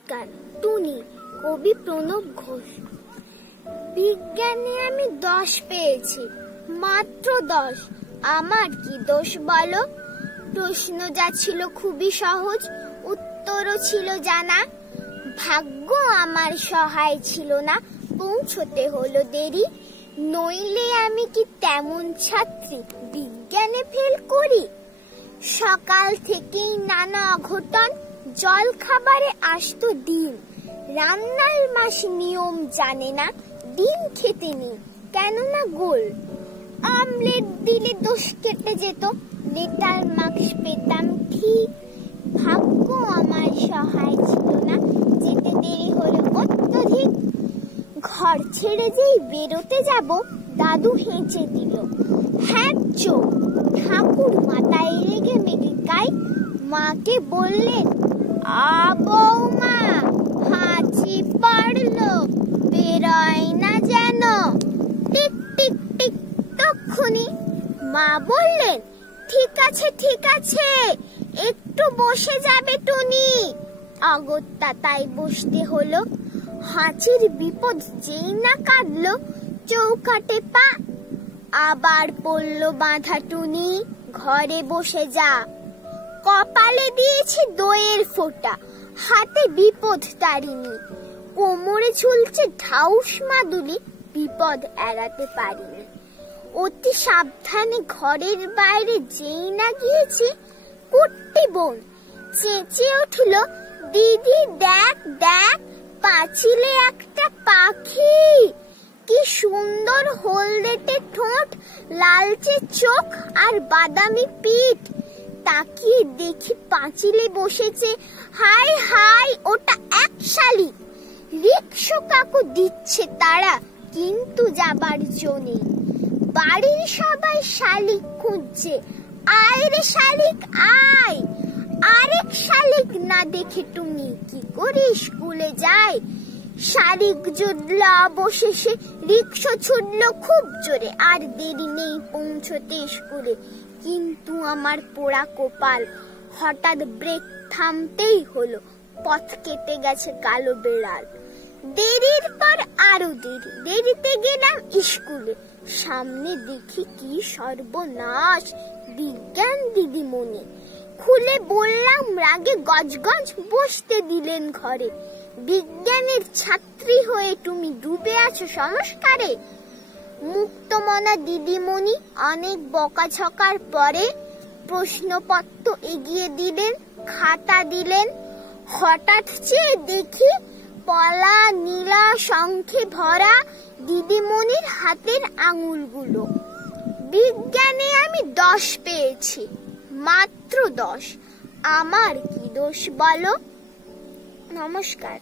নমস্কার। টুনি, কবি প্রণব ঘোষ। বিজ্ঞানে আমি 10 পেয়েছি, মাত্র 10। আমার কি দোষ বলো? প্রশ্ন যা ছিল খুবই সহজ, উত্তরও ছিল জানা। ভাগ্য আমার সহায় ছিল না, পৌঁছতে হলো দেরি। নইলে আমি কি তেমন ছাত্রী বিজ্ঞানে ফেল করি? সকাল থেকেই নানা অঘটন, জল খাবারে আসতো ডিম। রান্নার মাস নিয়ম জানে না, ডিম খেতে নেই কেননা গোল। আমলেট দিলে দোষ কেটে যেত, লেটার মার্কস পেতাম ঠিক। ভাগ্য আমার সহায় ছিল না, যেতে দেরি হলো অত্যধিক। ঘর ছেড়ে যেই বেরোতে যাব, দাদু হেঁচে দিল, হ্যাঁ চোখ। ঠাকুর মাথায় রেগে মেগে গাই, মাকে বললেন, বৌমা হাঁচি পড়লো, বেরোয় না যেন। টিক টিক টিক, তক্ষুনি মা বললেন, ঠিক আছে ঠিক আছে, একটু বসে যাবে টুনি। অগত্যা তাই বসতে হলো। হাঁচির বিপদ যেই না কাটলো, চৌকাটে পা। আবার পড়লো বাঁধা টুনি, ঘরে বসে যা। কপালে দিয়েছি দইয়ের ফোঁটা, হাতে বিপদ তারিনি। কোমরে ঝুলছে ঢাউস মাদুলি, বিপদ এড়াতে পারিনি। অতি সাবধানে ঘরের বাইরে যেই না গিয়েছি, কুট্টি বোন চেঁচিয়ে উঠল, দিদি দেখ দেখ, পাঁচিলে একটা পাখি। কি সুন্দর হলদেটে ঠোঁট, লালচে চোখ আর বাদামি পিঠ। তাকিয়ে দেখি পাঁচিলে বসেছে, হাই হাই ওটা এক শালিক। রিকশা কাকু দিচ্ছে তারা, কিন্তু যাবার জো নেই। বাড়ির সবাই শালিক খুঁজছে, আয় রে শালিক আয়। আরেক শালিক না দেখে টুনি কি করে স্কুলে যায়। শালিক জুটল অবশেষে, রিকশা ছুটলো খুব জোরে। আর দেরি নেই পৌঁছতে স্কুলে। কিন্তু আমার পোড়া কপাল, হঠাৎ ব্রেক থামতেই হলো। পথ কেটে গেছে কালো বেড়াল। দেরির পর আরো দেরি, দেরিতে গেলাম স্কুলে। সামনে দেখি কি সর্বনাশ, বিজ্ঞান দিদিমণি। খুলে বললাম রাগে গজগজ, বসতে দিলেন ঘরে। বিজ্ঞানের ছাত্রী হয়ে তুমি ডুবে আছো সংস্কারে। মুক্তমনা দিদিমণি অনেক বকাঝকার পরে প্রশ্নপত্র এগিয়ে দিলেন, খাতা দিলেন। হঠাৎ চেয়ে দেখি পলা নীলা শঙ্খে ভরা দিদিমণির হাতের আঙুলগুলো। বিজ্ঞানে আমি 10 পেয়েছি, মাত্র 10। আমার কি দোষ বলো? নমস্কার।